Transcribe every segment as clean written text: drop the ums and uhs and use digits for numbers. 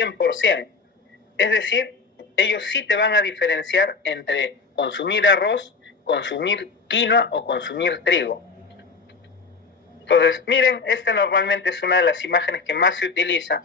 100%. Es decir, ellos sí te van a diferenciar entre consumir arroz, consumir quinoa o consumir trigo. Entonces, miren, esta normalmente es una de las imágenes que más se utiliza.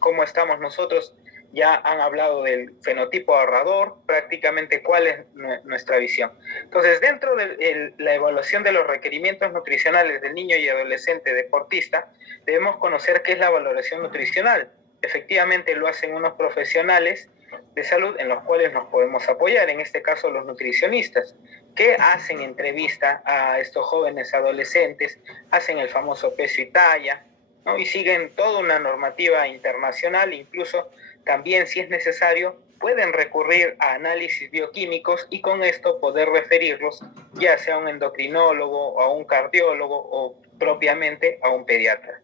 ¿Cómo estamos nosotros? Ya han hablado del fenotipo ahorrador, prácticamente cuál es nuestra visión. Entonces, dentro de la evaluación de los requerimientos nutricionales del niño y adolescente deportista, debemos conocer qué es la valoración nutricional. Efectivamente, lo hacen unos profesionales de salud en los cuales nos podemos apoyar, en este caso los nutricionistas, que hacen entrevista a estos jóvenes adolescentes, hacen el famoso peso y talla, ¿no? Y siguen toda una normativa internacional, incluso también, si es necesario, pueden recurrir a análisis bioquímicos y con esto poder referirlos ya sea a un endocrinólogo, a un cardiólogo o propiamente a un pediatra.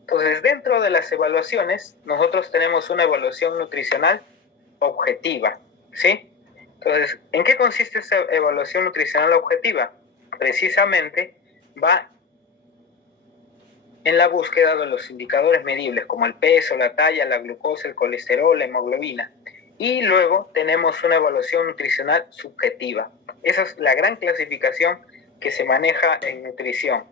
Entonces, dentro de las evaluaciones, nosotros tenemos una evaluación nutricional objetiva, ¿sí? Entonces, ¿en qué consiste esa evaluación nutricional objetiva? Precisamente va en la búsqueda de los indicadores medibles como el peso, la talla, la glucosa, el colesterol, la hemoglobina. Y luego tenemos una evaluación nutricional subjetiva. Esa es la gran clasificación que se maneja en nutrición.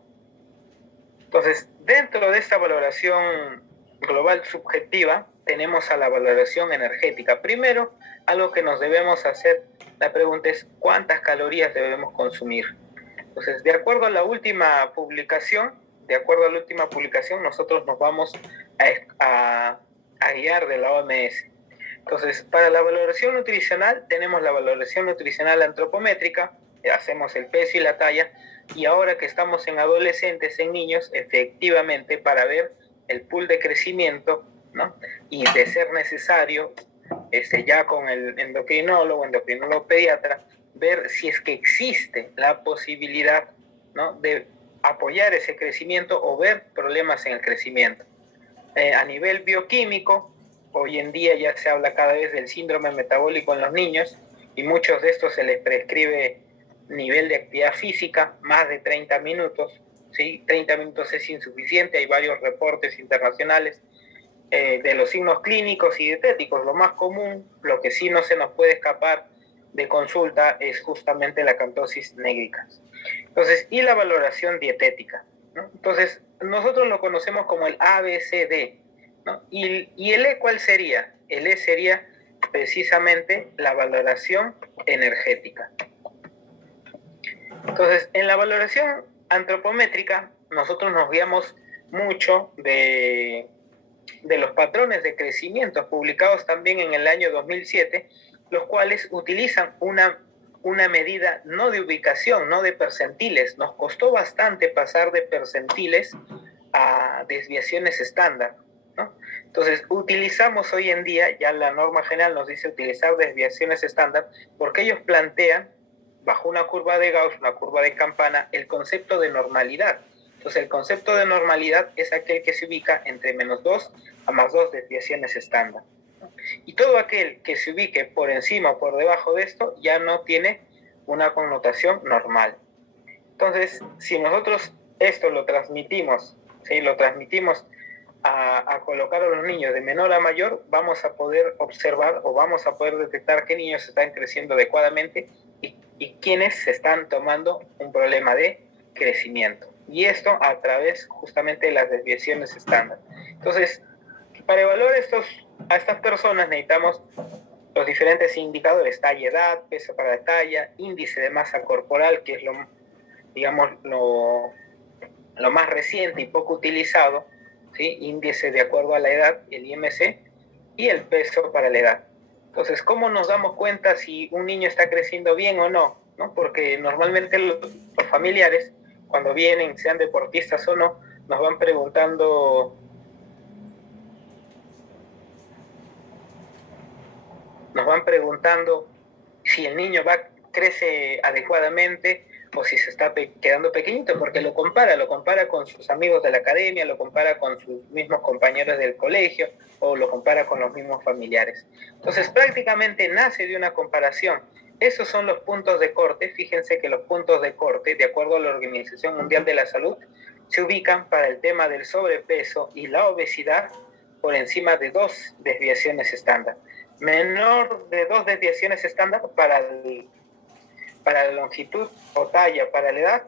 Entonces, dentro de esta valoración global subjetiva, tenemos a la valoración energética. Primero, algo que nos debemos hacer, la pregunta es ¿cuántas calorías debemos consumir? Entonces, de acuerdo a la última publicación, nosotros nos vamos a guiar de la OMS. Entonces, para la valoración nutricional, tenemos la valoración nutricional antropométrica, hacemos el peso y la talla, y ahora que estamos en adolescentes, en niños, efectivamente, para ver el pool de crecimiento, ¿no? Y de ser necesario, ya con el endocrinólogo pediatra, ver si es que existe la posibilidad, ¿no?, de apoyar ese crecimiento o ver problemas en el crecimiento. A nivel bioquímico, hoy en día ya se habla cada vez del síndrome metabólico en los niños y muchos de estos se les prescribe nivel de actividad física, más de 30 minutos, ¿sí? 30 minutos es insuficiente, hay varios reportes internacionales de los signos clínicos y dietéticos. Lo más común, lo que sí no se nos puede escapar de consulta es justamente la acanthosis nigricans. Entonces, y la valoración dietética, ¿no? Entonces, nosotros lo conocemos como el ABCD, ¿no? Y el E, ¿cuál sería? El E sería precisamente la valoración energética. Entonces, en la valoración antropométrica, nosotros nos guiamos mucho de los patrones de crecimiento publicados también en el año 2007, los cuales utilizan una medida no de ubicación, no de percentiles. Nos costó bastante pasar de percentiles a desviaciones estándar, ¿no? Entonces, utilizamos hoy en día, ya la norma general nos dice utilizar desviaciones estándar, porque ellos plantean, bajo una curva de Gauss, una curva de campana, el concepto de normalidad. Entonces, el concepto de normalidad es aquel que se ubica entre -2 a +2 desviaciones estándar. Y todo aquel que se ubique por encima o por debajo de esto ya no tiene una connotación normal. Entonces, si nosotros esto lo transmitimos, ¿sí?, lo transmitimos a colocar a los niños de menor a mayor, vamos a poder observar o vamos a poder detectar qué niños están creciendo adecuadamente y quiénes se están tomando un problema de crecimiento. Y esto a través justamente de las desviaciones estándar. Entonces, para evaluar a estas personas necesitamos los diferentes indicadores: talla, edad, peso para la talla, índice de masa corporal, que es lo más reciente y poco utilizado, ¿sí? Índice de acuerdo a la edad, el IMC, y el peso para la edad. Entonces, ¿cómo nos damos cuenta si un niño está creciendo bien o no? ¿No? Porque normalmente los familiares, cuando vienen, sean deportistas o no, nos van preguntando si el niño crece adecuadamente o si se está quedando pequeñito, porque lo compara con sus amigos de la academia, lo compara con sus mismos compañeros del colegio o lo compara con los mismos familiares. Entonces, prácticamente nace de una comparación. Esos son los puntos de corte. Fíjense que los puntos de corte, de acuerdo a la Organización Mundial de la Salud, se ubican para el tema del sobrepeso y la obesidad por encima de 2 desviaciones estándar. Menor de 2 desviaciones estándar para la longitud o talla, para la edad,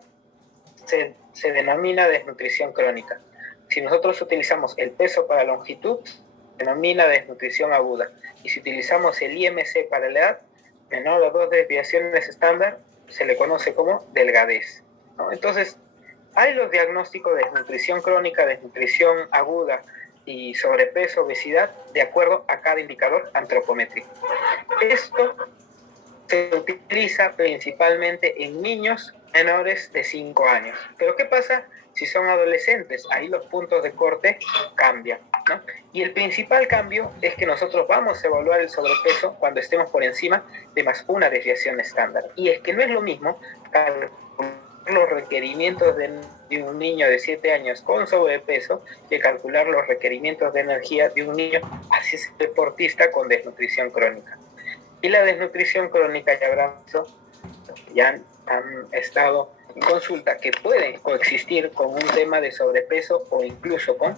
se denomina desnutrición crónica. Si nosotros utilizamos el peso para longitud, se denomina desnutrición aguda. Y si utilizamos el IMC para la edad, menor a 2 desviaciones estándar, se le conoce como delgadez, ¿no? Entonces, hay los diagnósticos de desnutrición crónica, desnutrición aguda y sobrepeso, obesidad, de acuerdo a cada indicador antropométrico. Esto se utiliza principalmente en niños menores de 5 años. Pero ¿qué pasa si son adolescentes? Ahí los puntos de corte cambian, ¿no? Y el principal cambio es que nosotros vamos a evaluar el sobrepeso cuando estemos por encima de más una desviación estándar. Y es que no es lo mismo calcular los requerimientos de un niño de 7 años con sobrepeso que calcular los requerimientos de energía de un niño así es deportista con desnutrición crónica. Y la desnutrición crónica ya han estado en consulta que pueden coexistir con un tema de sobrepeso o incluso con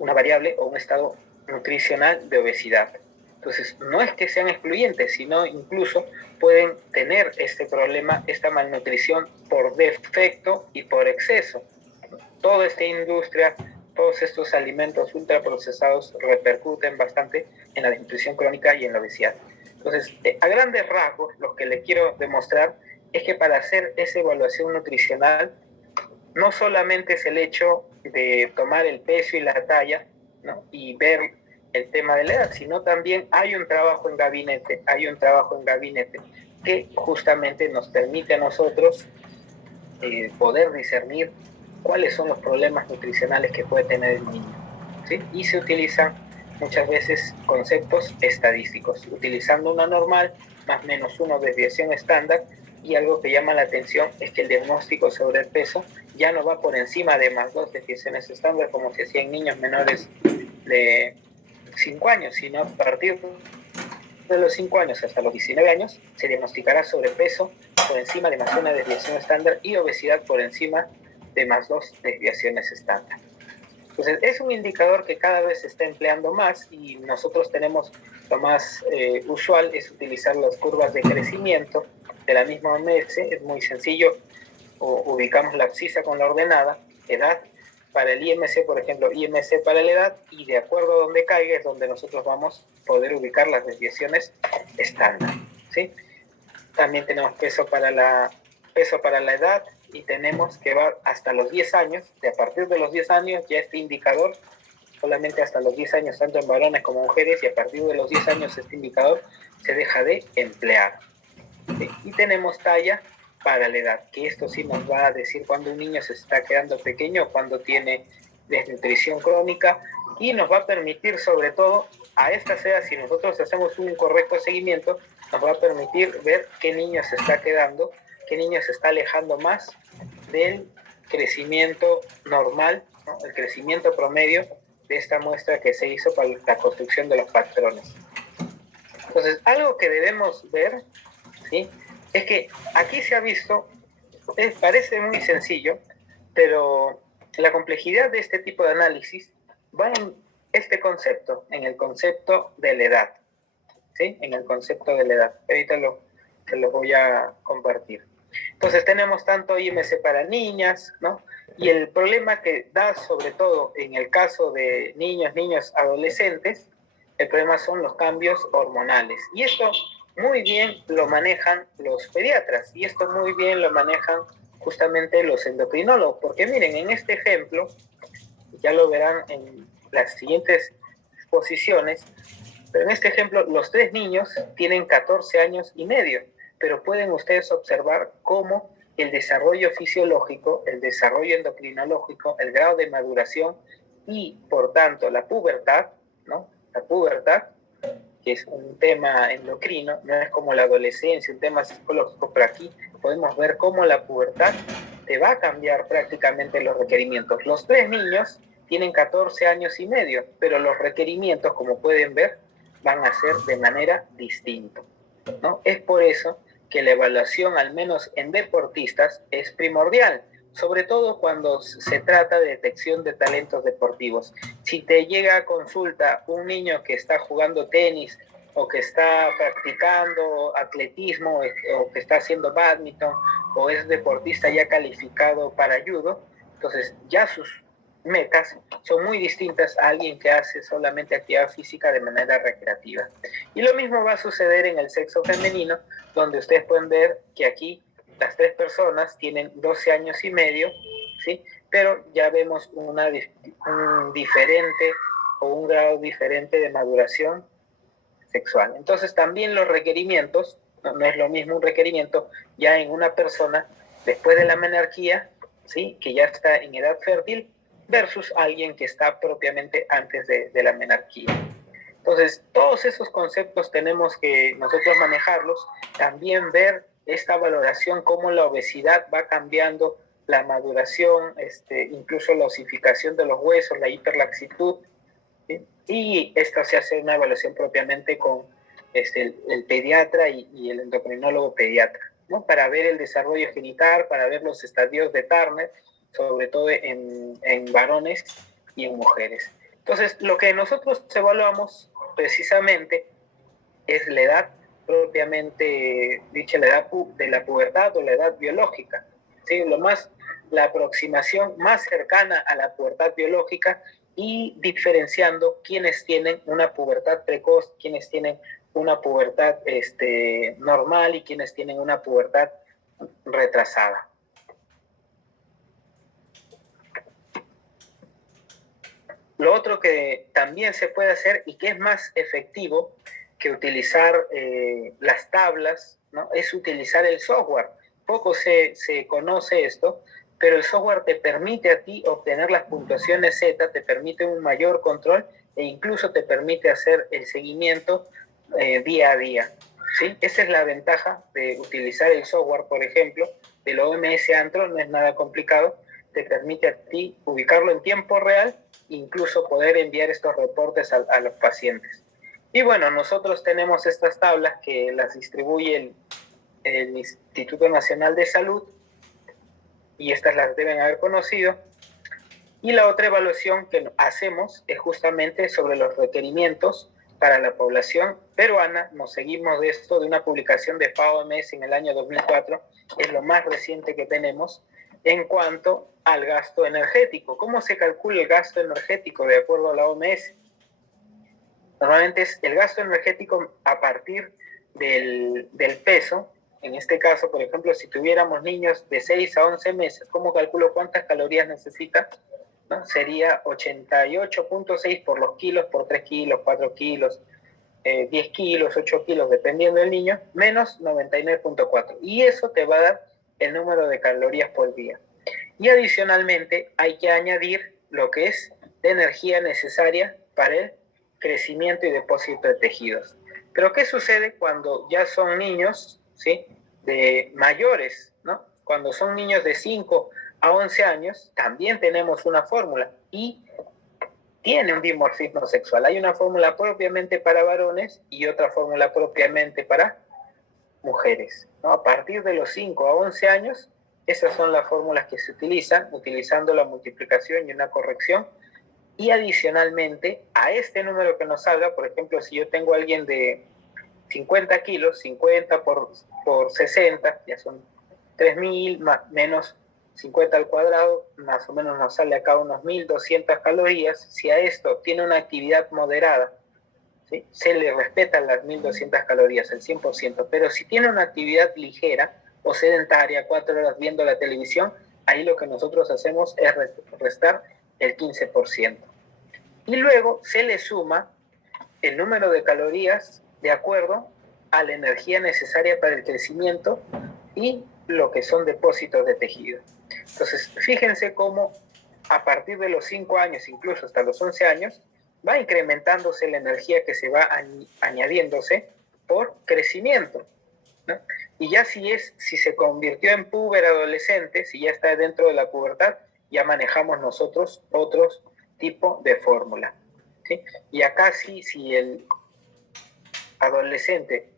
una variable o un estado nutricional de obesidad. Entonces, no es que sean excluyentes, sino incluso pueden tener este problema, esta malnutrición por defecto y por exceso. Toda esta industria, todos estos alimentos ultraprocesados repercuten bastante en la desnutrición crónica y en la obesidad. Entonces, a grandes rasgos, lo que le quiero demostrar es que para hacer esa evaluación nutricional, no solamente es el hecho de tomar el peso y la talla, ¿no? Y ver el tema de la edad, sino también hay un trabajo en gabinete, que justamente nos permite a nosotros poder discernir cuáles son los problemas nutricionales que puede tener el niño, ¿sí? Y se utilizan muchas veces conceptos estadísticos, utilizando una normal más menos una desviación estándar, y algo que llama la atención es que el diagnóstico sobre el peso ya no va por encima de más 2 desviaciones estándar como se hacía en niños menores de 5 años, sino a partir de los 5 años hasta los 19 años se diagnosticará sobrepeso por encima de más una desviación estándar y obesidad por encima de más 2 desviaciones estándar. Entonces, es un indicador que cada vez se está empleando más y nosotros tenemos lo más usual es utilizar las curvas de crecimiento de la misma OMS. Es muy sencillo, ubicamos la abscisa con la ordenada, edad para el IMC, por ejemplo, IMC para la edad, y de acuerdo a donde caiga es donde nosotros vamos a poder ubicar las desviaciones estándar, ¿sí? También tenemos peso para la edad, y tenemos que va hasta los 10 años. De a partir de los 10 años ya este indicador, solamente hasta los 10 años, tanto en varones como mujeres, y a partir de los 10 años este indicador se deja de emplear. ¿Sí? Y tenemos talla para la edad, que esto sí nos va a decir cuando un niño se está quedando pequeño, cuando tiene desnutrición crónica, y nos va a permitir, sobre todo, a estas edades, si nosotros hacemos un correcto seguimiento, nos va a permitir ver qué niño se está quedando, qué niño se está alejando más del crecimiento normal, ¿no? El crecimiento promedio de esta muestra que se hizo para la construcción de los patrones. Entonces, algo que debemos ver, ¿sí?, es que aquí se ha visto, parece muy sencillo, pero la complejidad de este tipo de análisis va en este concepto, en el concepto de la edad, ¿sí? En el concepto de la edad. Ahorita se lo voy a compartir. Entonces tenemos tanto IMC para niñas, ¿no? Y el problema que da, sobre todo en el caso de niños, adolescentes, el problema son los cambios hormonales. Y esto muy bien lo manejan los pediatras, y esto muy bien lo manejan justamente los endocrinólogos, porque miren, en este ejemplo, ya lo verán en las siguientes posiciones, pero en este ejemplo los 3 niños tienen 14 años y medio, pero pueden ustedes observar cómo el desarrollo fisiológico, el desarrollo endocrinológico, el grado de maduración y, por tanto, la pubertad, ¿no? La pubertad, que es un tema endocrino, no es como la adolescencia, un tema psicológico, pero aquí podemos ver cómo la pubertad te va a cambiar prácticamente los requerimientos. Los 3 niños tienen 14 años y medio, pero los requerimientos, como pueden ver, van a ser de manera distinta, ¿no? Es por eso que la evaluación, al menos en deportistas, es primordial, sobre todo cuando se trata de detección de talentos deportivos. si te llega a consulta un niño que está jugando tenis o que está practicando atletismo o que está haciendo bádminton o es deportista ya calificado para judo, entonces ya sus metas son muy distintas a alguien que hace solamente actividad física de manera recreativa. Y lo mismo va a suceder en el sexo femenino, donde ustedes pueden ver que aquí las tres personas tienen 12 años y medio, ¿sí? Pero ya vemos un diferente o un grado diferente de maduración sexual. Entonces también los requerimientos, no es lo mismo un requerimiento ya en una persona después de la menarquía, ¿sí? Que ya está en edad fértil, versus alguien que está propiamente antes de la menarquía. Entonces, todos esos conceptos tenemos que nosotros manejarlos, también ver esta valoración, cómo la obesidad va cambiando la maduración, incluso la osificación de los huesos, la hiperlaxitud, ¿sí? Y esto se hace una evaluación propiamente con el pediatra y el endocrinólogo pediatra, ¿no? Para ver el desarrollo genital, para ver los estadios de Turner, sobre todo en varones y en mujeres. Entonces, lo que nosotros evaluamos precisamente es la edad propiamente dicha, la edad de la pubertad o la edad biológica, ¿sí? La aproximación más cercana a la pubertad biológica y diferenciando quienes tienen una pubertad precoz, quienes tienen una pubertad normal y quienes tienen una pubertad retrasada. Lo otro que también se puede hacer y que es más efectivo que utilizar las tablas, ¿no? Es utilizar el software. Poco se conoce esto, pero el software te permite a ti obtener las puntuaciones Z, te permite un mayor control e incluso te permite hacer el seguimiento día a día, ¿sí? Esa es la ventaja de utilizar el software, por ejemplo, del OMS Antro, no es nada complicado, te permite a ti ubicarlo en tiempo real, incluso poder enviar estos reportes a los pacientes. Y bueno, nosotros tenemos estas tablas que las distribuye el Instituto Nacional de Salud, y estas las deben haber conocido. Y la otra evaluación que hacemos es justamente sobre los requerimientos para la población peruana. Nos seguimos de esto, de una publicación de FAO-OMS en el año 2004, es lo más reciente que tenemos, en cuanto al gasto energético. ¿Cómo se calcula el gasto energético de acuerdo a la OMS? Normalmente es el gasto energético a partir del peso. En este caso, por ejemplo, si tuviéramos niños de 6 a 11 meses, ¿cómo calculo cuántas calorías necesita? ¿No? Sería 88.6 por los kilos, por 3 kilos, 4 kilos, 10 kilos, 8 kilos, dependiendo del niño, menos 99.4. Y eso te va a dar el número de calorías por día. Y adicionalmente hay que añadir lo que es la energía necesaria para el crecimiento y depósito de tejidos. Pero ¿qué sucede cuando ya son niños, ¿sí? De mayores, ¿no? Cuando son niños de 5 a 11 años, también tenemos una fórmula y tiene un dimorfismo sexual. Hay una fórmula propiamente para varones y otra fórmula propiamente para mujeres, ¿no? A partir de los 5 a 11 años, esas son las fórmulas que se utilizan, utilizando la multiplicación y una corrección. Y adicionalmente, a este número que nos salga, por ejemplo, si yo tengo a alguien de 50 kilos, 50 por 60, ya son 3.000, menos 50 al cuadrado, más o menos nos sale acá unos 1.200 calorías. Si a esto tiene una actividad moderada, ¿sí? Se le respetan las 1.200 calorías, el 100%, pero si tiene una actividad ligera o sedentaria, 4 horas viendo la televisión, ahí lo que nosotros hacemos es restar el 15%. Y luego se le suma el número de calorías de acuerdo a la energía necesaria para el crecimiento y lo que son depósitos de tejido. Entonces, fíjense cómo a partir de los 5 años, incluso hasta los 11 años, va incrementándose la energía que se va añadiéndose por crecimiento, ¿no? Y ya si se convirtió en puber adolescente, si ya está dentro de la pubertad, ya manejamos nosotros otros tipo de fórmula, ¿sí? Y acá sí, si el adolescente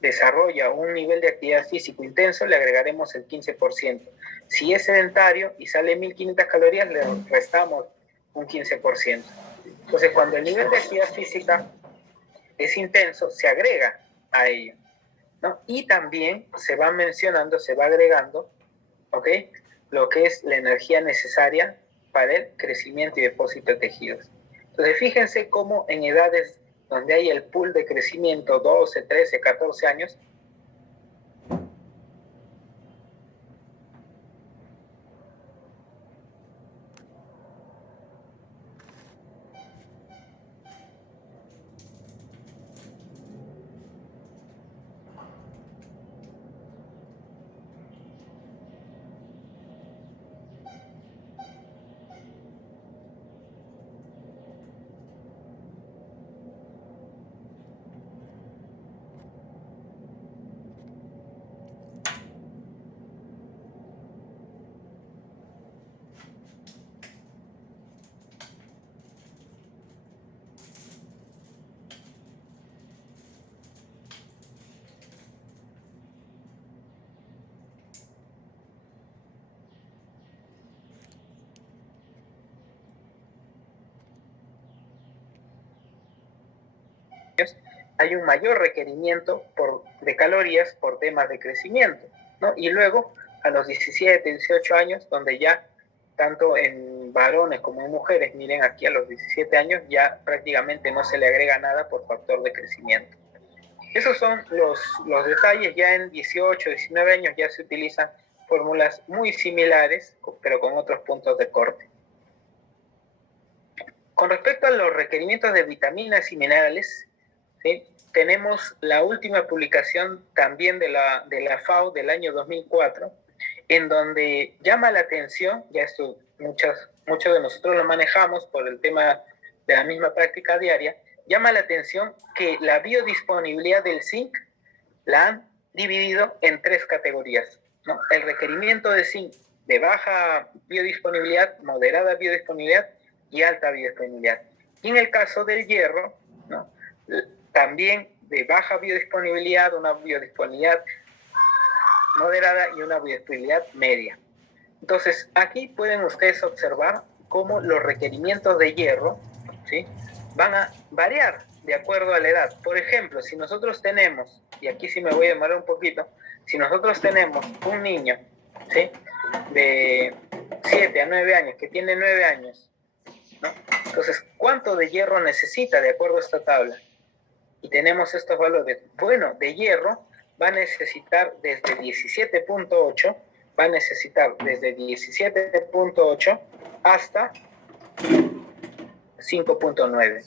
desarrolla un nivel de actividad físico intenso, le agregaremos el 15%. Si es sedentario y sale 1.500 calorías, le restamos un 15%. Entonces, cuando el nivel de actividad física es intenso, se agrega a ello, ¿no? Y también se va mencionando, se va agregando, ¿ok?, lo que es la energía necesaria para el crecimiento y depósito de tejidos. Entonces, fíjense cómo en edades donde hay el pool de crecimiento, 12, 13, 14 años, hay un mayor requerimiento de calorías por temas de crecimiento, ¿no? Y luego a los 17, 18 años, donde ya tanto en varones como en mujeres, miren aquí a los 17 años ya prácticamente no se le agrega nada por factor de crecimiento. Esos son los detalles. Ya en 18, 19 años ya se utilizan fórmulas muy similares, pero con otros puntos de corte. Con respecto a los requerimientos de vitaminas y minerales, ¿sí?, tenemos la última publicación también de la FAO del año 2004, en donde llama la atención, ya esto muchos de nosotros lo manejamos por el tema de la misma práctica diaria, llama la atención que la biodisponibilidad del zinc la han dividido en 3 categorías, ¿no? El requerimiento de zinc de baja biodisponibilidad, moderada biodisponibilidad y alta biodisponibilidad. Y en el caso del hierro, ¿no?, también de baja biodisponibilidad, una biodisponibilidad moderada y una biodisponibilidad media. Entonces, aquí pueden ustedes observar cómo los requerimientos de hierro, ¿sí?, van a variar de acuerdo a la edad. Por ejemplo, si nosotros tenemos, y aquí sí me voy a demorar un poquito, si nosotros tenemos un niño, ¿sí?, de 7 a 9 años, que tiene 9 años, ¿no? Entonces, ¿cuánto de hierro necesita de acuerdo a esta tabla? Y tenemos estos valores. Bueno, de hierro va a necesitar desde 17.8, va a necesitar desde 17.8 hasta 5.9.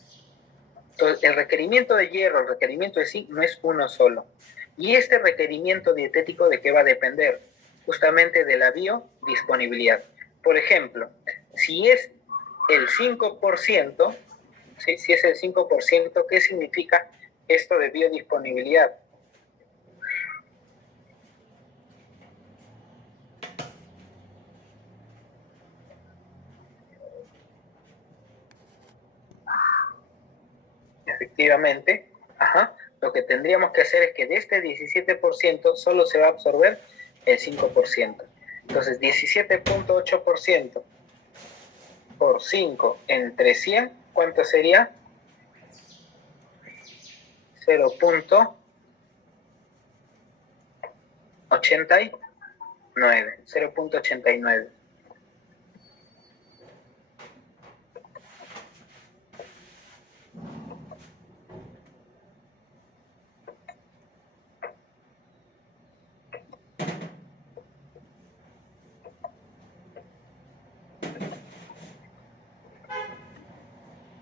Entonces, el requerimiento de hierro, el requerimiento de zinc no es uno solo. Y este requerimiento dietético, ¿de qué va a depender? Justamente de la biodisponibilidad. Por ejemplo, si es el 5%, ¿sí?, si es el 5%, ¿qué significa esto de biodisponibilidad? Efectivamente, lo que tendríamos que hacer es que de este 17% solo se va a absorber el 5%. Entonces, 17.8% por 5 entre 100, ¿cuánto sería? 0.89. 0.89.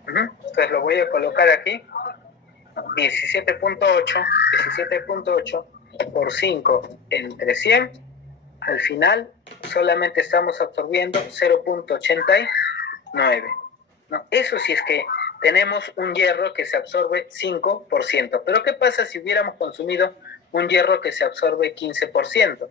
Entonces lo voy a colocar aquí. 17.8 por 5 entre 100, al final solamente estamos absorbiendo 0.89, ¿no? Eso sí es que tenemos un hierro que se absorbe 5%. Pero ¿qué pasa si hubiéramos consumido un hierro que se absorbe 15%?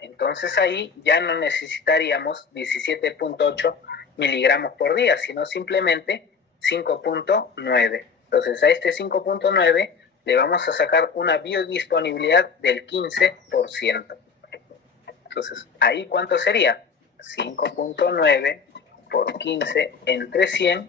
Entonces ahí ya no necesitaríamos 17.8 miligramos por día, sino simplemente 5.9. Entonces a este 5.9 le vamos a sacar una biodisponibilidad del 15%. Entonces, ¿ahí cuánto sería? 5.9 por 15 entre 100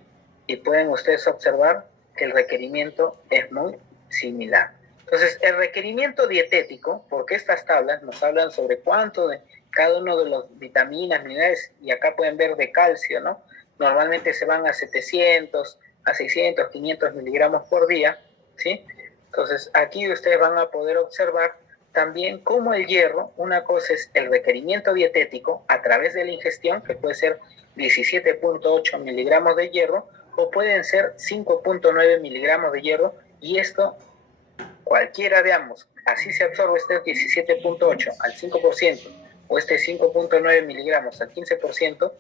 y pueden ustedes observar que el requerimiento es muy similar. Entonces, el requerimiento dietético, porque estas tablas nos hablan sobre cuánto de cada uno de los vitaminas, minerales, y acá pueden ver de calcio, ¿no? Normalmente se van a 700, a 600, 500 miligramos por día, ¿sí? Entonces, aquí ustedes van a poder observar también cómo el hierro, una cosa es el requerimiento dietético a través de la ingestión, que puede ser 17.8 miligramos de hierro, o pueden ser 5.9 miligramos de hierro, y esto, cualquiera de ambos, así se absorbe este 17.8 al 5%, o este 5.9 miligramos al 15%,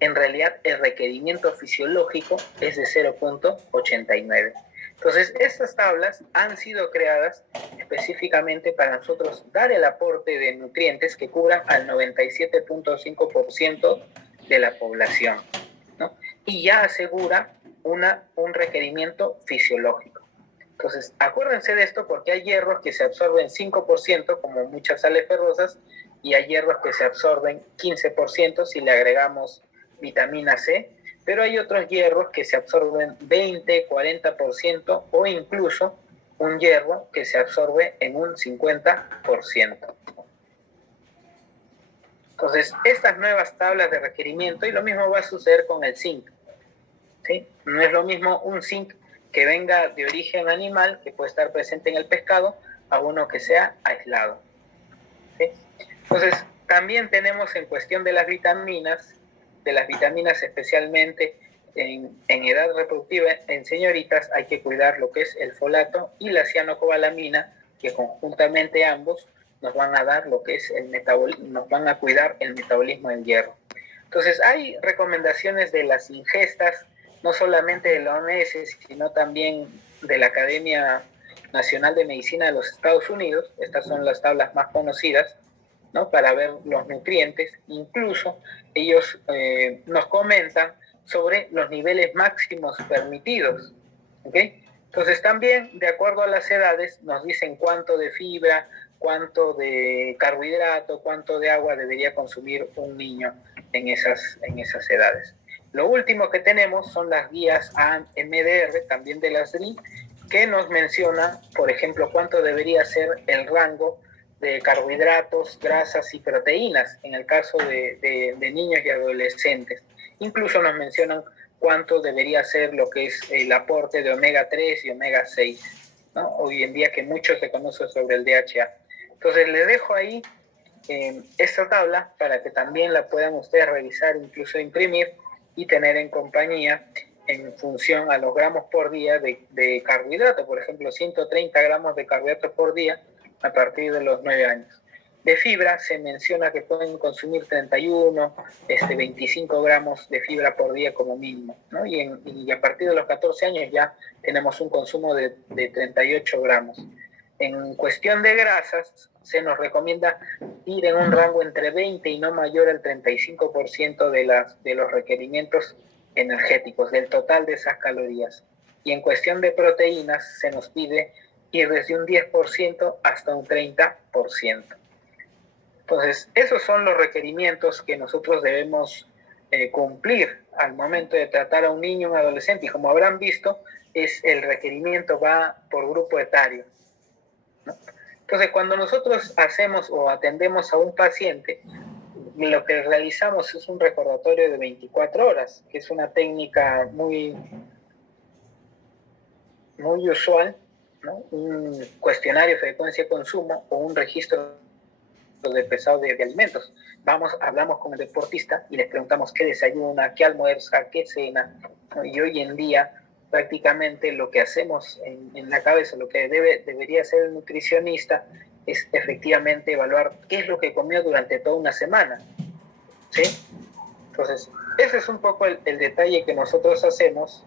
en realidad el requerimiento fisiológico es de 0.89. Entonces, estas tablas han sido creadas específicamente para nosotros dar el aporte de nutrientes que cubran al 97.5% de la población, ¿no? Y ya asegura un requerimiento fisiológico. Entonces, acuérdense de esto porque hay hierros que se absorben 5%, como muchas sales ferrosas, y hay hierros que se absorben 15% si le agregamos vitamina C, pero hay otros hierros que se absorben 20, 40% o incluso un hierro que se absorbe en un 50%. Entonces, estas nuevas tablas de requerimiento, y lo mismo va a suceder con el zinc, ¿sí? No es lo mismo un zinc que venga de origen animal, que puede estar presente en el pescado, a uno que sea aislado, ¿sí? Entonces, también tenemos en cuestión de las vitaminas especialmente en edad reproductiva, en señoritas, hay que cuidar lo que es el folato y la cianocobalamina, que conjuntamente ambos nos van a dar lo que es nos van a cuidar el metabolismo del hierro. Entonces, hay recomendaciones de las ingestas, no solamente de la OMS, sino también de la Academia Nacional de Medicina de los Estados Unidos. Estas son las tablas más conocidas, ¿no? Para ver los nutrientes. Incluso ellos nos comentan sobre los niveles máximos permitidos, ¿okay? Entonces también, de acuerdo a las edades, nos dicen cuánto de fibra, cuánto de carbohidrato, cuánto de agua debería consumir un niño en esas edades. Lo último que tenemos son las guías AMDR, también de las DRI, que nos menciona, por ejemplo, cuánto debería ser el rango de carbohidratos, grasas y proteínas en el caso de niños y adolescentes. Incluso nos mencionan cuánto debería ser lo que es el aporte de omega 3 y omega 6, ¿no? Hoy en día que mucho se conoce sobre el DHA. Entonces les dejo ahí esta tabla para que también la puedan ustedes revisar, incluso imprimir y tener en compañía en función a los gramos por día de carbohidrato. Por ejemplo, 130 gramos de carbohidrato por día a partir de los 9 años. De fibra se menciona que pueden consumir 31, 25 gramos de fibra por día como mínimo, ¿no? Y a partir de los 14 años ya tenemos un consumo de 38 gramos. En cuestión de grasas, se nos recomienda ir en un rango entre 20 y no mayor al 35% de los requerimientos energéticos, del total de esas calorías. Y en cuestión de proteínas, se nos pide ir desde un 10% hasta un 30%. Entonces, esos son los requerimientos que nosotros debemos cumplir al momento de tratar a un niño o un adolescente. Y como habrán visto, el requerimiento va por grupo etario, ¿no? Entonces, cuando nosotros hacemos o atendemos a un paciente, lo que realizamos es un recordatorio de 24 horas, que es una técnica muy usual, ¿no? Un cuestionario de frecuencia de consumo o un registro de pesado de alimentos. Hablamos con el deportista y les preguntamos qué desayuna, qué almuerza, qué cena, ¿no? Y hoy en día prácticamente lo que hacemos en la cabeza, lo que debería hacer el nutricionista es efectivamente evaluar qué es lo que comió durante toda una semana, ¿sí? Entonces, ese es un poco el detalle que nosotros hacemos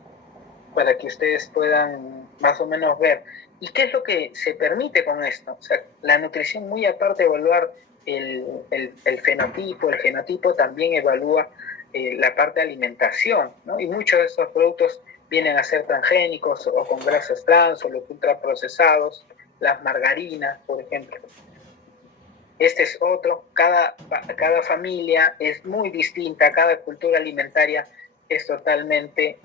para que ustedes puedan más o menos ver. ¿Y qué es lo que se permite con esto? O sea, la nutrición, muy aparte de evaluar el fenotipo, el genotipo, también evalúa la parte de alimentación, ¿no? Y muchos de estos productos vienen a ser transgénicos o con grasas trans o los ultraprocesados, las margarinas, por ejemplo. Este es otro. Cada familia es muy distinta, cada cultura alimentaria es totalmente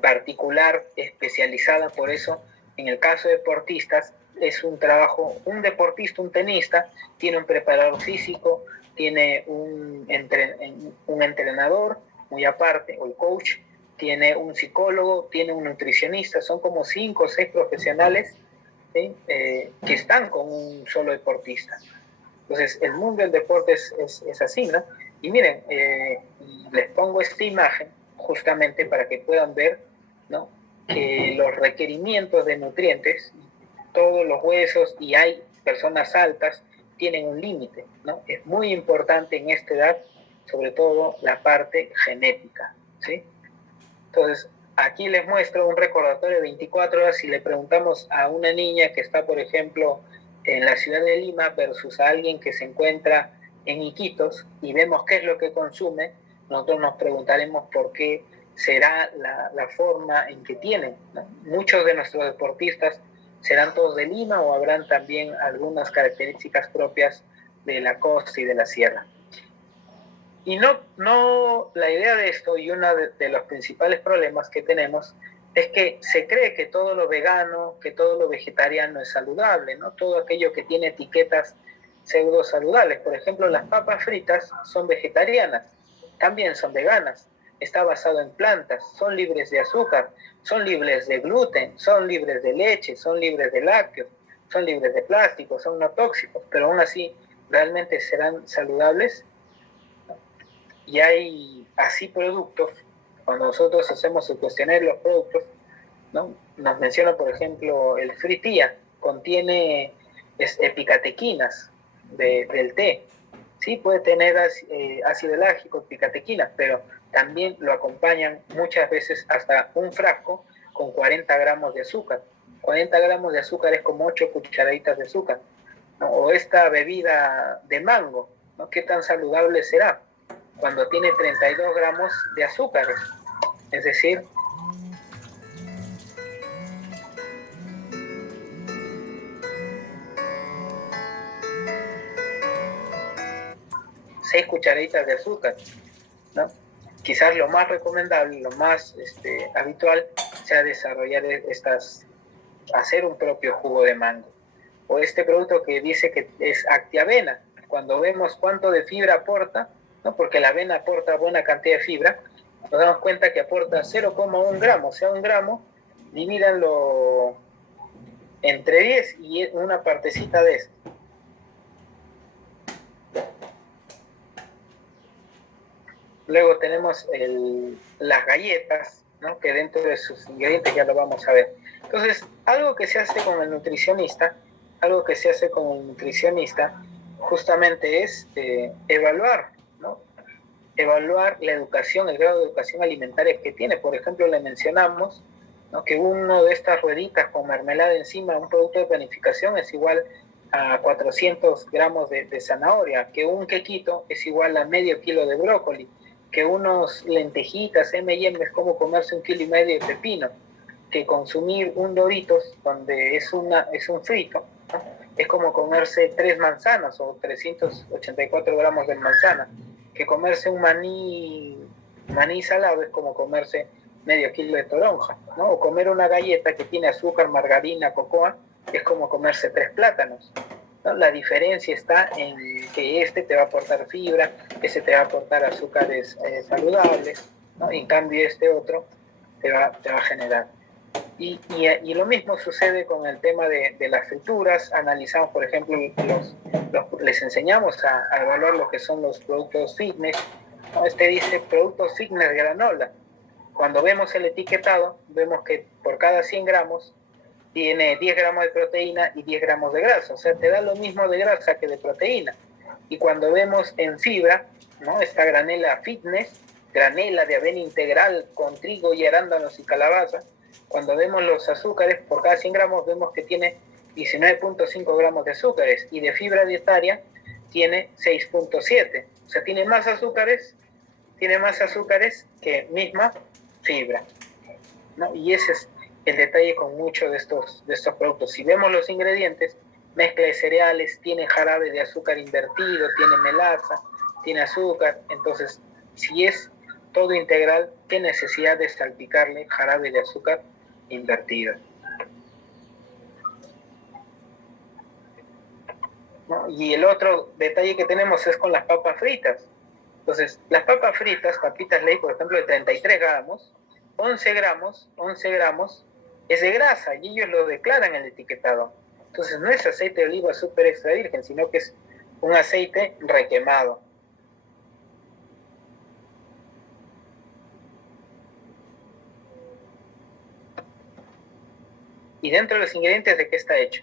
particular, especializada. Por eso, en el caso de deportistas, es un trabajo, un deportista, un tenista, tiene un preparador físico, tiene un entrenador muy aparte, o el coach, tiene un psicólogo, tiene un nutricionista, son como 5 o 6 profesionales, ¿sí? Que están con un solo deportista. Entonces, el mundo del deporte es así, ¿no? Y miren, les pongo esta imagen justamente para que puedan ver, ¿no?, que los requerimientos de nutrientes, todos los huesos, y hay personas altas, tienen un límite, ¿no? Es muy importante en esta edad, sobre todo la parte genética, ¿sí? Entonces, aquí les muestro un recordatorio de 24 horas. Si le preguntamos a una niña que está, por ejemplo, en la ciudad de Lima versus a alguien que se encuentra en Iquitos y vemos qué es lo que consume, nosotros nos preguntaremos por qué será la forma en que tienen, ¿no? Muchos de nuestros deportistas serán todos de Lima o habrán también algunas características propias de la costa y de la sierra. Y no, la idea de esto, y uno de los principales problemas que tenemos, es que se cree que todo lo vegano, que todo lo vegetariano es saludable, ¿no? Todo aquello que tiene etiquetas pseudo saludables. Por ejemplo, las papas fritas son vegetarianas, también son veganas, está basado en plantas, son libres de azúcar, son libres de gluten, son libres de leche, son libres de lácteos, son libres de plástico, son no tóxicos, pero aún así, ¿realmente serán saludables? Y hay así productos, cuando nosotros hacemos el cuestionario de los productos, ¿no?, nos menciona, por ejemplo, el Free Tea, contiene epicatequinas del té. Sí, puede tener ácido elágico, epicatequinas, pero también lo acompañan muchas veces hasta un frasco con 40 gramos de azúcar. 40 gramos de azúcar es como 8 cucharaditas de azúcar, ¿no? O esta bebida de mango, ¿no?, ¿qué tan saludable será cuando tiene 32 gramos de azúcares? Es decir, seis cucharaditas de azúcar, ¿no? Quizás lo más recomendable, lo más habitual, sea desarrollar hacer un propio jugo de mango. O este producto que dice que es Actiavena, cuando vemos cuánto de fibra aporta, ¿no?, porque la avena aporta buena cantidad de fibra, nos damos cuenta que aporta 0,1 gramo, o sea, 1 gramo, divídanlo entre 10 y una partecita de esto. Luego tenemos las galletas, ¿no?, que dentro de sus ingredientes ya lo vamos a ver. Entonces, algo que se hace con el nutricionista, justamente es evaluar, ¿no?, evaluar la educación, el grado de educación alimentaria que tiene. Por ejemplo, le mencionamos, ¿no?, que uno de estas rueditas con mermelada encima, un producto de planificación, es igual a 400 gramos de zanahoria, que un quequito es igual a medio kilo de brócoli, que unos lentejitas, M&M, es como comerse 1,5 kilos de pepino, que consumir un Doritos, donde es un frito, ¿no?, es como comerse 3 manzanas o 384 gramos de manzana, que comerse un maní salado es como comerse medio kilo de toronja, ¿no? O comer una galleta que tiene azúcar, margarina, cocoa, es como comerse 3 plátanos, ¿no? La diferencia está en que te va a aportar fibra, te va a aportar azúcares saludables, ¿no? Y en cambio otro te va a generar. Y lo mismo sucede con el tema de las frituras. Analizamos, por ejemplo, les enseñamos a evaluar lo que son los productos fitness, ¿no? Dice productos fitness granola. Cuando vemos el etiquetado, vemos que por cada 100 gramos tiene 10 gramos de proteína y 10 gramos de grasa. O sea, te da lo mismo de grasa que de proteína. Y cuando vemos en fibra, ¿no?, esta granela fitness, granela de avena integral con trigo y arándanos y calabaza, cuando vemos los azúcares, por cada 100 gramos vemos que tiene 19.5 gramos de azúcares, y de fibra dietaria tiene 6.7. O sea, tiene más azúcares que misma fibra, ¿no? Y ese es el detalle con muchos de estos productos. Si vemos los ingredientes, mezcla de cereales, tiene jarabe de azúcar invertido, tiene melaza, tiene azúcar. Entonces, si es todo integral, qué necesidad de salpicarle jarabe de azúcar invertido, ¿no? Y el otro detalle que tenemos es con las papas fritas. Entonces, las papas fritas, papitas Ley, por ejemplo, de 33 gramos, 11 gramos es de grasa y ellos lo declaran en el etiquetado. Entonces, no es aceite de oliva súper extra virgen, sino que es un aceite requemado. Y dentro de los ingredientes, ¿de qué está hecho?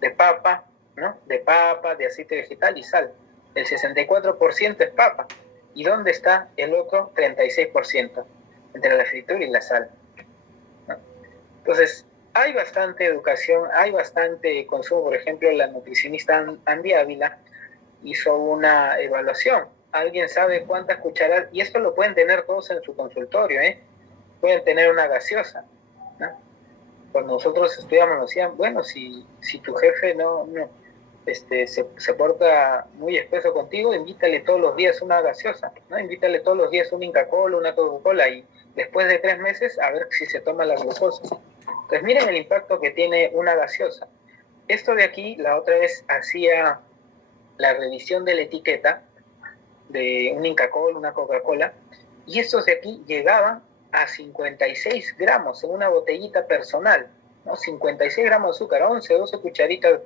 De papa, ¿no? De papa, de aceite vegetal y sal. El 64% es papa. ¿Y dónde está el otro 36%? Entre la fritura y la sal, ¿no? Entonces, hay bastante educación, hay bastante consumo. Por ejemplo, la nutricionista Andy Ávila hizo una evaluación. ¿Alguien sabe cuántas cucharadas? Y esto lo pueden tener todos en su consultorio, ¿eh? Pueden tener una gaseosa, ¿no? Cuando nosotros estudiamos nos decían, bueno, si tu jefe se porta muy espeso contigo, invítale todos los días una gaseosa, ¿no? Invítale todos los días un Inca Kola, una Coca-Cola, y después de 3 meses a ver si se toma la glucosa. Entonces miren el impacto que tiene una gaseosa. Esto de aquí, la otra vez hacía la revisión de la etiqueta de un Inca Kola, una Coca-Cola, y estos de aquí llegaban a 56 gramos en una botellita personal, ¿no? 56 gramos de azúcar, 11, 12 cucharitas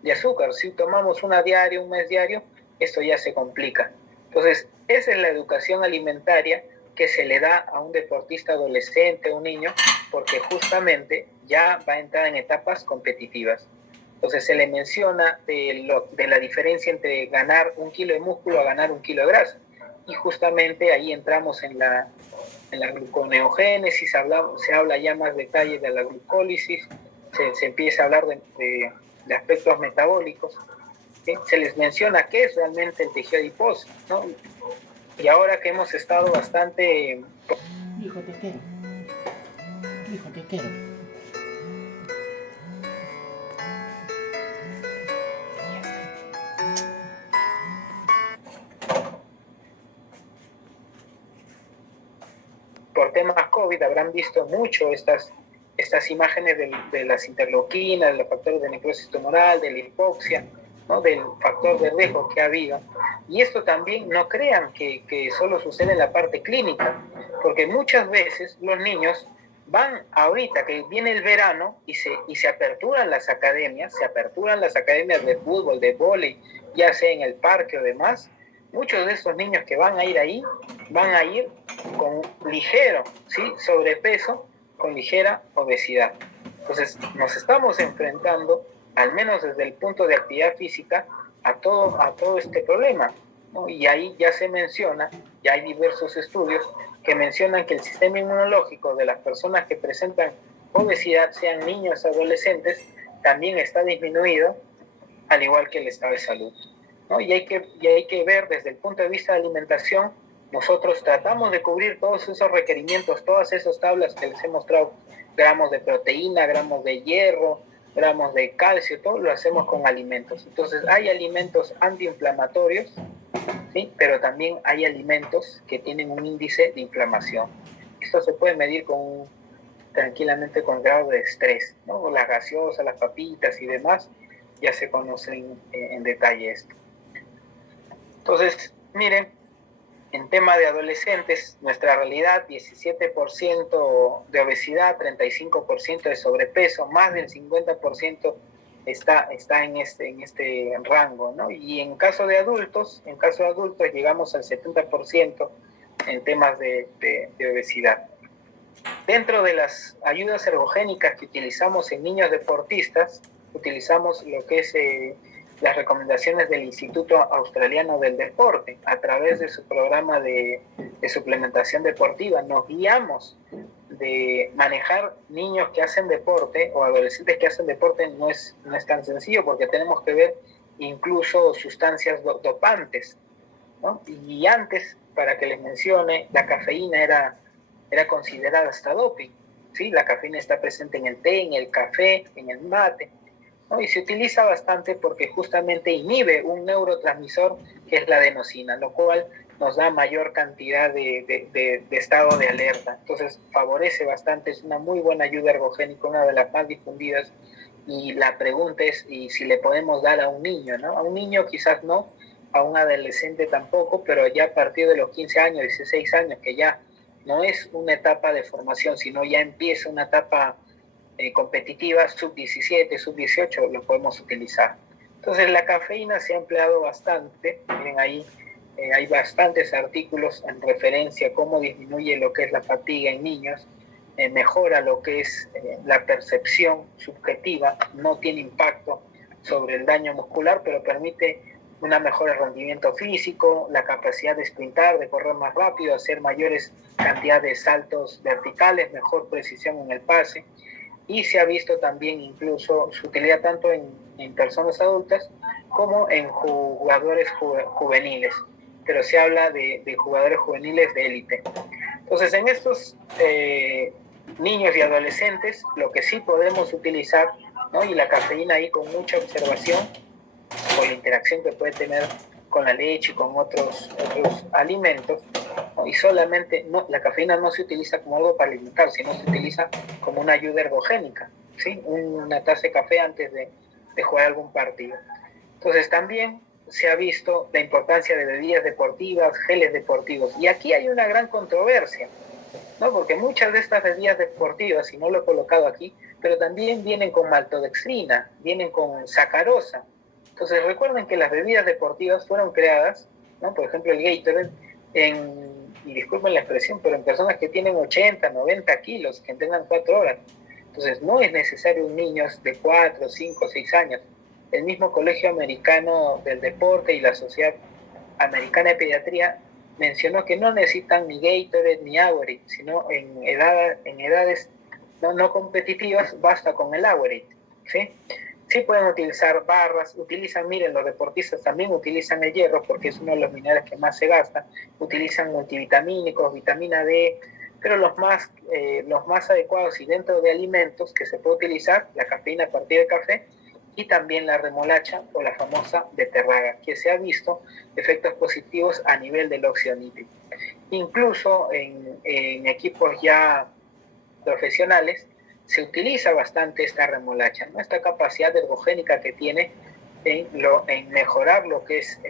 de azúcar. Si tomamos una diario, un mes diario, esto ya se complica. Entonces, esa es la educación alimentaria que se le da a un deportista adolescente, un niño, porque justamente ya va a entrar en etapas competitivas. Entonces se le menciona de la diferencia entre ganar 1 kilo de músculo a ganar 1 kilo de grasa. Y justamente ahí entramos en la gluconeogénesis, se habla ya más detalles de la glucólisis, se empieza a hablar de aspectos metabólicos, ¿sí? Se les menciona qué es realmente el tejido adiposo, ¿no? Y ahora que hemos estado bastante... Hijo, te quiero. Hijo, te quiero. Por temas COVID habrán visto mucho estas imágenes de las interleuquinas, de los factores de necrosis tumoral, de la hipoxia, ¿no? Del factor de riesgo que ha habido. Y esto también no crean que solo sucede en la parte clínica, porque muchas veces los niños van ahorita que viene el verano y se aperturan las academias, de fútbol, de vóley, ya sea en el parque o demás. Muchos de esos niños que van a ir ahí van a ir con ligero, ¿sí?, sobrepeso, con ligera obesidad. Entonces nos estamos enfrentando, al menos desde el punto de actividad física, a todo este problema, ¿no? Y ahí ya se menciona, ya hay diversos estudios que mencionan que el sistema inmunológico de las personas que presentan obesidad, sean niños o adolescentes, también está disminuido, al igual que el estado de salud, ¿no? Y hay que ver desde el punto de vista de alimentación. Nosotros tratamos de cubrir todos esos requerimientos, todas esas tablas que les he mostrado, gramos de proteína, gramos de hierro, gramos de calcio, todo lo hacemos con alimentos. Entonces hay alimentos antiinflamatorios, ¿sí?, pero también hay alimentos que tienen un índice de inflamación. Esto se puede medir tranquilamente con grado de estrés, ¿no? Las gaseosas, las papitas y demás, ya se conocen en detalle esto. Entonces, miren, en tema de adolescentes, nuestra realidad, 17% de obesidad, 35% de sobrepeso, más del 50% está en este rango, ¿no? Y en caso de adultos llegamos al 70% en temas de obesidad. Dentro de las ayudas ergogénicas que utilizamos en niños deportistas, utilizamos lo que es las recomendaciones del Instituto Australiano del Deporte. A través de su programa de suplementación deportiva nos guiamos de manejar niños que hacen deporte o adolescentes que hacen deporte. No es tan sencillo, porque tenemos que ver incluso sustancias dopantes, ¿no? Y antes, para que les mencione, la cafeína era considerada hasta doping, ¿sí? La cafeína está presente en el té, en el café, en el mate, ¿no? Y se utiliza bastante porque justamente inhibe un neurotransmisor que es la adenosina, lo cual nos da mayor cantidad de estado de alerta. Entonces favorece bastante, es una muy buena ayuda ergogénica, una de las más difundidas. Y la pregunta es, ¿y si le podemos dar a un niño, ¿no? A un niño quizás no, a un adolescente tampoco, pero ya a partir de los 15 años, 16 años, que ya no es una etapa de formación, sino ya empieza una etapa competitiva, sub-17, sub-18, lo podemos utilizar. Entonces la cafeína se ha empleado bastante, miren ahí, hay bastantes artículos en referencia a cómo disminuye lo que es la fatiga en niños, mejora lo que es la percepción subjetiva, no tiene impacto sobre el daño muscular, pero permite un mejor rendimiento físico, la capacidad de sprintar, de correr más rápido, hacer mayores cantidades de saltos verticales, mejor precisión en el pase, y se ha visto también incluso su utilidad tanto en personas adultas como en jugadores juveniles, pero se habla de jugadores juveniles de élite. Entonces, en estos niños y adolescentes, lo que sí podemos utilizar, ¿no? Y la cafeína ahí con mucha observación, por la interacción que puede tener con la leche y con otros alimentos, ¿no? Y solamente, no, la cafeína no se utiliza como algo para alimentar, sino se utiliza como una ayuda ergogénica, ¿sí? Una taza de café antes de jugar algún partido. Entonces también se ha visto la importancia de bebidas deportivas, geles deportivos. Y aquí hay una gran controversia, ¿no? Porque muchas de estas bebidas deportivas, y no lo he colocado aquí, pero también vienen con maltodextrina, vienen con sacarosa. Entonces recuerden que las bebidas deportivas fueron creadas, ¿no? Por ejemplo el Gatorade, y disculpen la expresión, pero en personas que tienen 80, 90 kilos, que tengan 4 horas. Entonces no es necesario un niño de 4, 5, 6 años. El mismo Colegio Americano del Deporte y la Sociedad Americana de Pediatría mencionó que no necesitan ni Gatorade ni Powerade, sino en edades no competitivas basta con el Powerade, ¿sí? Sí pueden utilizar barras, miren, los deportistas también utilizan el hierro porque es uno de los minerales que más se gasta, utilizan multivitamínicos, vitamina D, pero los más adecuados y dentro de alimentos que se puede utilizar, la cafeína a partir del café, y también la remolacha o la famosa beterraga, que se ha visto efectos positivos a nivel del óxido nítrico. Incluso en equipos ya profesionales se utiliza bastante esta remolacha, ¿no? Esta capacidad ergogénica que tiene en mejorar lo que es,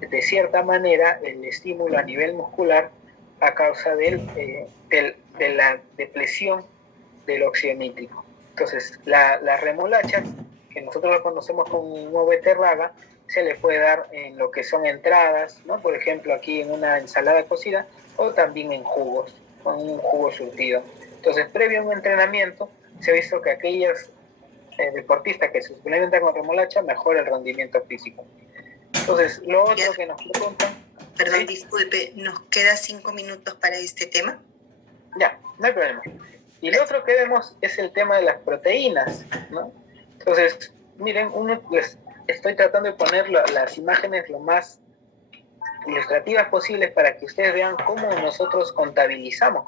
de cierta manera, el estímulo a nivel muscular a causa de la depresión del óxido nítrico. Entonces, las remolachas, que nosotros lo conocemos como beterraga, se le puede dar en lo que son entradas, ¿no? Por ejemplo, aquí en una ensalada cocida o también en jugos, con un jugo surtido. Entonces, previo a un entrenamiento, se ha visto que aquellos deportistas que se suplementan con remolacha mejora el rendimiento físico. Entonces, lo otro que nos preguntan... Perdón, ¿sí? Disculpe, ¿nos queda 5 minutos para este tema? Ya, no hay problema. Y lo otro que vemos es el tema de las proteínas, ¿no? Entonces, miren, les estoy tratando de poner las imágenes lo más ilustrativas posibles para que ustedes vean cómo nosotros contabilizamos,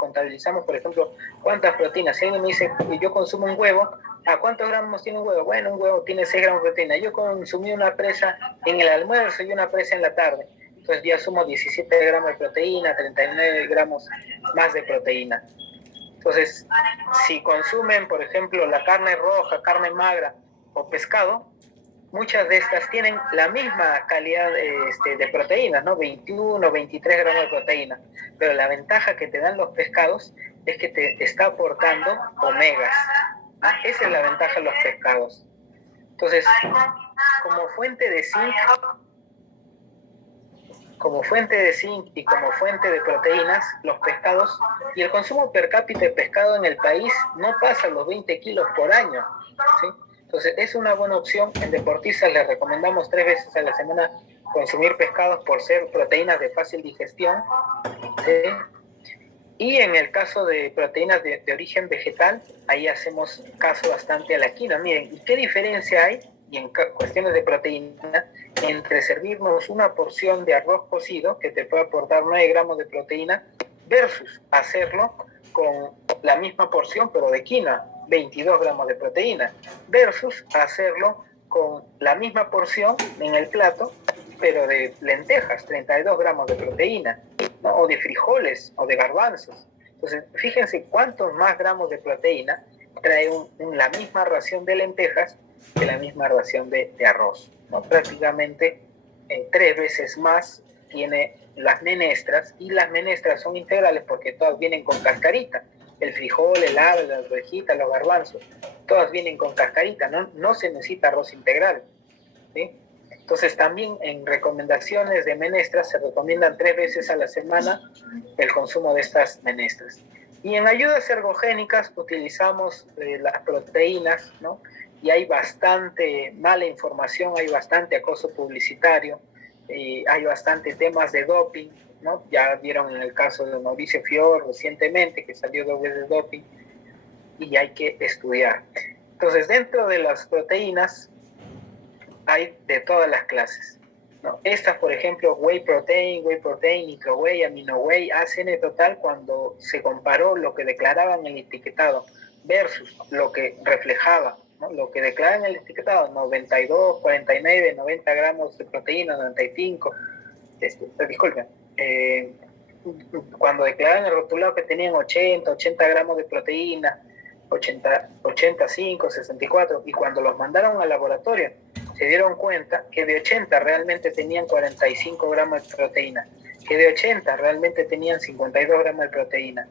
por ejemplo, cuántas proteínas. Si alguien me dice, yo consumo un huevo, ¿a cuántos gramos tiene un huevo? Bueno, un huevo tiene 6 gramos de proteína. Yo consumí una presa en el almuerzo y una presa en la tarde. Entonces ya sumo 17 gramos de proteína, 39 gramos más de proteína. Entonces, si consumen, por ejemplo, la carne roja, carne magra o pescado, muchas de estas tienen la misma calidad de proteínas, ¿no? 21, 23 gramos de proteína. Pero la ventaja que te dan los pescados es que te está aportando omegas, ¿no? Esa es la ventaja de los pescados. Entonces, como fuente de zinc y como fuente de proteínas, los pescados y el consumo per cápita de pescado en el país no pasa los 20 kilos por año, ¿sí? Entonces es una buena opción. En deportistas les recomendamos 3 veces a la semana consumir pescados por ser proteínas de fácil digestión, ¿sí? Y en el caso de proteínas de origen vegetal, ahí hacemos caso bastante a la quinoa. Miren, ¿y qué diferencia hay? Y en cuestiones de proteína, entre servirnos una porción de arroz cocido, que te puede aportar 9 gramos de proteína, versus hacerlo con la misma porción, pero de quinoa, 22 gramos de proteína, versus hacerlo con la misma porción en el plato, pero de lentejas, 32 gramos de proteína, ¿no? O de frijoles o de garbanzos. Entonces, fíjense cuántos más gramos de proteína trae la misma ración de lentejas que la misma ración de arroz, ¿no? Prácticamente 3 veces más tiene las menestras, y las menestras son integrales porque todas vienen con cascarita. El frijol, el haba, la arvejita, los garbanzos, todas vienen con cascarita, no se necesita arroz integral, ¿sí? Entonces también en recomendaciones de menestras se recomiendan 3 veces a la semana el consumo de estas menestras. Y en ayudas ergogénicas utilizamos las proteínas, ¿no? Y hay bastante mala información, hay bastante acoso publicitario, hay bastante temas de doping, ¿no? Ya vieron en el caso de Mauricio Fior recientemente, que salió 2 veces de doping, y hay que estudiar. Entonces, dentro de las proteínas hay de todas las clases, ¿no? Estas, por ejemplo, whey protein, nitro whey, amino whey, ACN total, cuando se comparó lo que declaraba en el etiquetado versus lo que reflejaba, ¿no? Lo que declara en el etiquetado, 92, 49, 90 gramos de proteína, 95, disculpen, cuando declaraban el rotulado que tenían 80 gramos de proteína, 85, 64, y cuando los mandaron al laboratorio, se dieron cuenta que de 80 realmente tenían 45 gramos de proteína, que de 80 realmente tenían 52 gramos de proteína,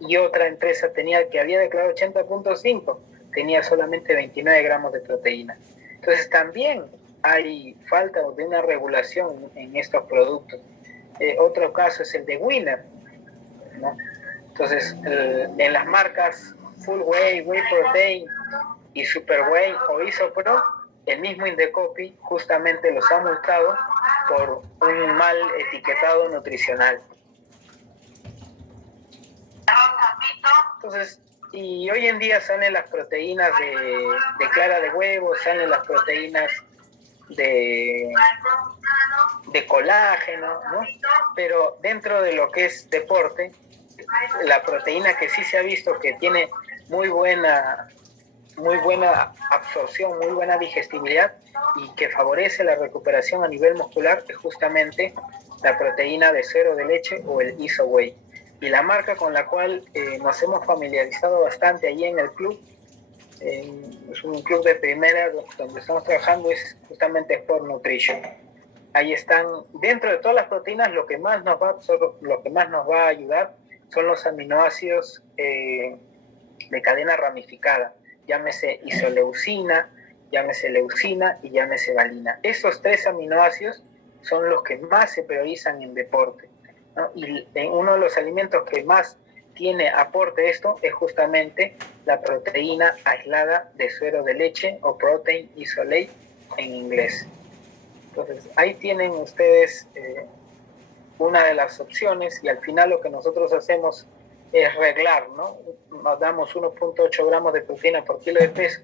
y otra empresa que había declarado 80.5, tenía solamente 29 gramos de proteína. Entonces también hay falta de una regulación en estos productos. Otro caso es el de Winner, ¿no? Entonces, en las marcas Full Whey, Whey Protein y Super Whey o Isopro, el mismo Indecopi justamente los ha multado por un mal etiquetado nutricional. Entonces, y hoy en día salen las proteínas de clara de huevo, salen las proteínas de colágeno, ¿no? Pero dentro de lo que es deporte, la proteína que sí se ha visto que tiene muy buena absorción, muy buena digestibilidad y que favorece la recuperación a nivel muscular es justamente la proteína de suero de leche o el Iso Whey. Y la marca con la cual nos hemos familiarizado bastante allí en el club, es un club de primera donde estamos trabajando, es justamente Sport Nutrition. Ahí están, dentro de todas las proteínas, lo que más nos va a ayudar son los aminoácidos de cadena ramificada, llámese isoleucina, llámese leucina y llámese valina. Esos 3 aminoácidos son los que más se priorizan en deporte, ¿no? Y uno de los alimentos que más tiene aporte de esto es justamente la proteína aislada de suero de leche o protein isolate en inglés. Entonces, ahí tienen ustedes una de las opciones, y al final lo que nosotros hacemos es reglar, ¿no? Nos damos 1.8 gramos de proteína por kilo de peso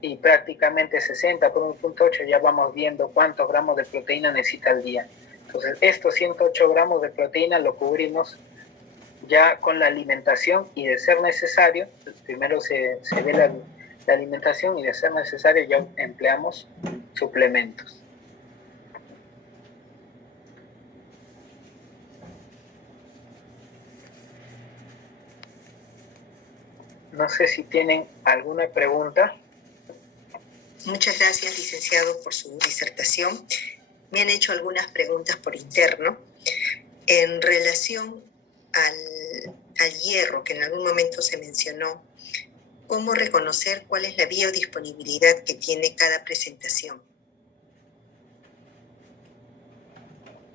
y prácticamente 60 por 1.8 ya vamos viendo cuántos gramos de proteína necesita al día. Entonces, estos 108 gramos de proteína lo cubrimos ya con la alimentación, y de ser necesario, primero se ve la alimentación, y de ser necesario ya empleamos suplementos. No sé si tienen alguna pregunta. Muchas gracias, licenciado, por su disertación. Me han hecho algunas preguntas por interno en relación al hierro, que en algún momento se mencionó. ¿Cómo reconocer cuál es la biodisponibilidad que tiene cada presentación?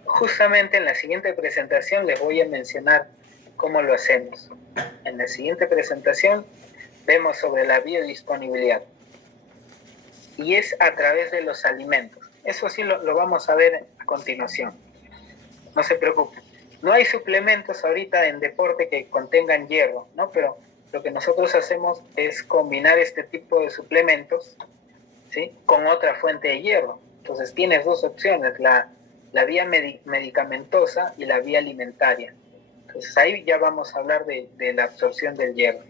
Justamente en la siguiente presentación les voy a mencionar cómo lo hacemos. En la siguiente presentación vemos sobre la biodisponibilidad, y es a través de los alimentos. Eso sí lo vamos a ver a continuación. No se preocupen. No hay suplementos ahorita en deporte que contengan hierro, ¿no? Pero lo que nosotros hacemos es combinar este tipo de suplementos, ¿sí?, con otra fuente de hierro. Entonces tienes 2 opciones, la vía medicamentosa y la vía alimentaria. Entonces ahí ya vamos a hablar de la absorción del hierro.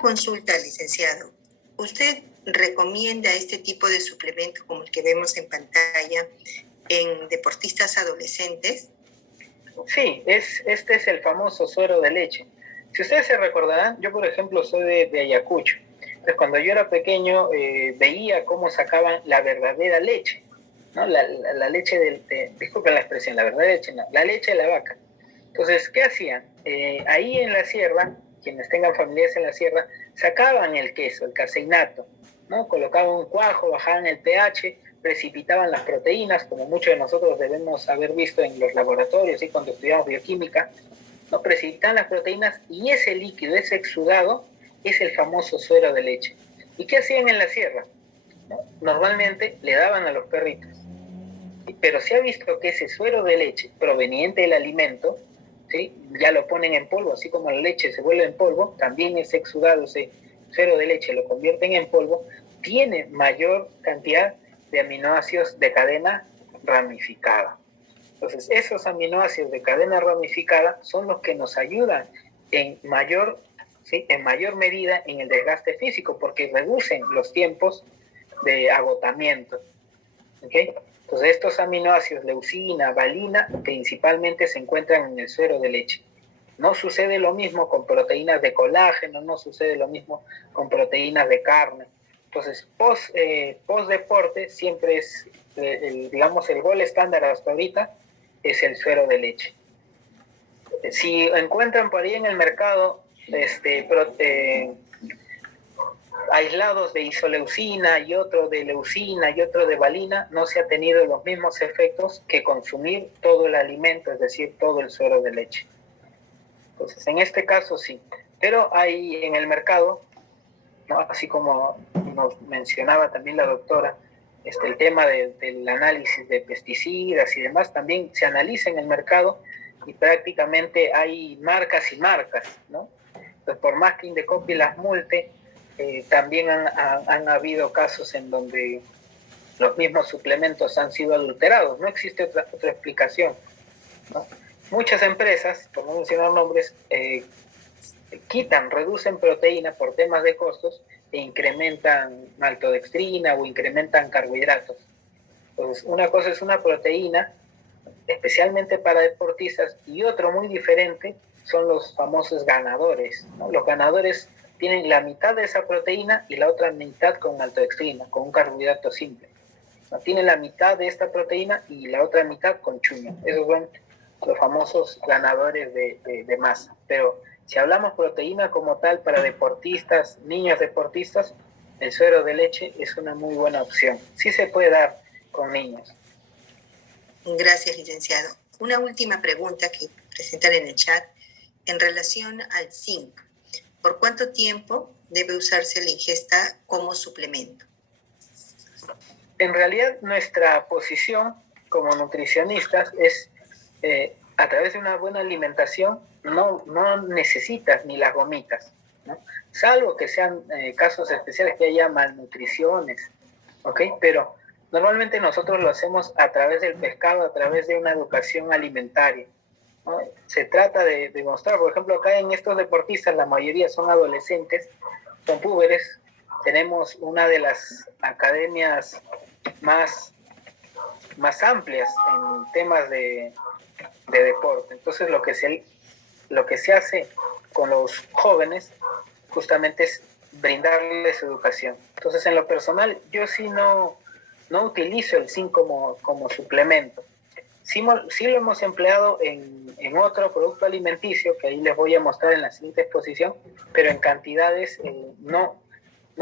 Consulta, licenciado. ¿Usted recomienda este tipo de suplemento como el que vemos en pantalla en deportistas adolescentes? Sí, este es el famoso suero de leche. Si ustedes se recordarán, yo por ejemplo soy de Ayacucho. Entonces cuando yo era pequeño veía cómo sacaban la verdadera leche, ¿no? La leche disculpen la expresión, la verdadera leche, no, la leche de la vaca. Entonces, ¿qué hacían? Ahí en la sierra, quienes tengan familiares en la sierra, sacaban el queso, el caseinato, ¿no? Colocaban un cuajo, bajaban el pH, precipitaban las proteínas, como muchos de nosotros debemos haber visto en los laboratorios y cuando estudiamos bioquímica, ¿no? Precipitaban las proteínas y ese líquido, ese exudado, es el famoso suero de leche. ¿Y qué hacían en la sierra? ¿No? Normalmente le daban a los perritos. Pero se ha visto que ese suero de leche proveniente del alimento, ¿sí? Ya lo ponen en polvo, así como la leche se vuelve en polvo, también ese exudado, ese suero de leche lo convierten en polvo, tiene mayor cantidad de aminoácidos de cadena ramificada. Entonces, esos aminoácidos de cadena ramificada son los que nos ayudan en mayor, ¿sí? En mayor medida en el desgaste físico, porque reducen los tiempos de agotamiento. ¿Okay? Entonces, estos aminoácidos, leucina, valina, principalmente se encuentran en el suero de leche. No sucede lo mismo con proteínas de colágeno, no sucede lo mismo con proteínas de carne. Entonces, post deporte siempre es, digamos, el gol estándar hasta ahorita es el suero de leche. Si encuentran por ahí en el mercado aislados de isoleucina y otro de leucina y otro de valina, no se ha tenido los mismos efectos que consumir todo el alimento, es decir, todo el suero de leche. Entonces, en este caso sí, pero hay en el mercado, ¿no? Así como nos mencionaba también la doctora, el tema del análisis de pesticidas y demás, también se analiza en el mercado y prácticamente hay marcas y marcas, ¿no? Entonces, por más que Indecopi las multe, también han habido casos en donde los mismos suplementos han sido adulterados. No existe otra explicación, ¿no? Muchas empresas, por no mencionar nombres, reducen proteína por temas de costos e incrementan maltodextrina o incrementan carbohidratos. Entonces, una cosa es una proteína, especialmente para deportistas, y otro muy diferente son los famosos ganadores, ¿no? Los ganadores tienen la mitad de esa proteína y la otra mitad con maltodextrina, con un carbohidrato simple. ¿No? Tienen la mitad de esta proteína y la otra mitad con chuño. Esos son los famosos ganadores de masa. Pero si hablamos proteína como tal para deportistas, niños deportistas, el suero de leche es una muy buena opción. Sí se puede dar con niños. Gracias, licenciado. Una última pregunta que presentan en el chat en relación al zinc. ¿Por cuánto tiempo debe usarse la ingesta como suplemento? En realidad, nuestra posición como nutricionistas es, a través de una buena alimentación, no necesitas ni las gomitas, ¿no? Salvo que sean casos especiales que haya malnutriciones, ¿ok? Pero normalmente nosotros lo hacemos a través del pescado, a través de una educación alimentaria, ¿no? Se trata de demostrar, por ejemplo, acá en estos deportistas, la mayoría son adolescentes, son púberes. Tenemos una de las academias más amplias en temas de deporte. Entonces, lo que se hace con los jóvenes justamente es brindarles educación. Entonces, en lo personal, yo sí no utilizo el zinc como suplemento. Sí lo hemos empleado en otro producto alimenticio, que ahí les voy a mostrar en la siguiente exposición, pero en cantidades no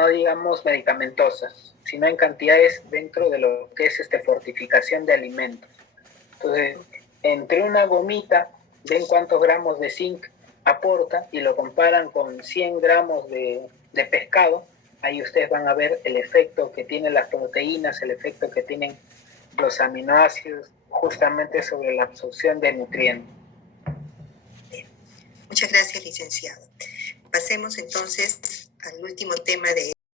digamos medicamentosas, sino en cantidades dentro de lo que es fortificación de alimentos. Entonces, entre una gomita, ven cuántos gramos de zinc aporta y lo comparan con 100 gramos de pescado, ahí ustedes van a ver el efecto que tienen las proteínas, el efecto que tienen los aminoácidos justamente sobre la absorción de nutrientes. Bien. Muchas gracias, licenciado. Pasemos entonces al último tema de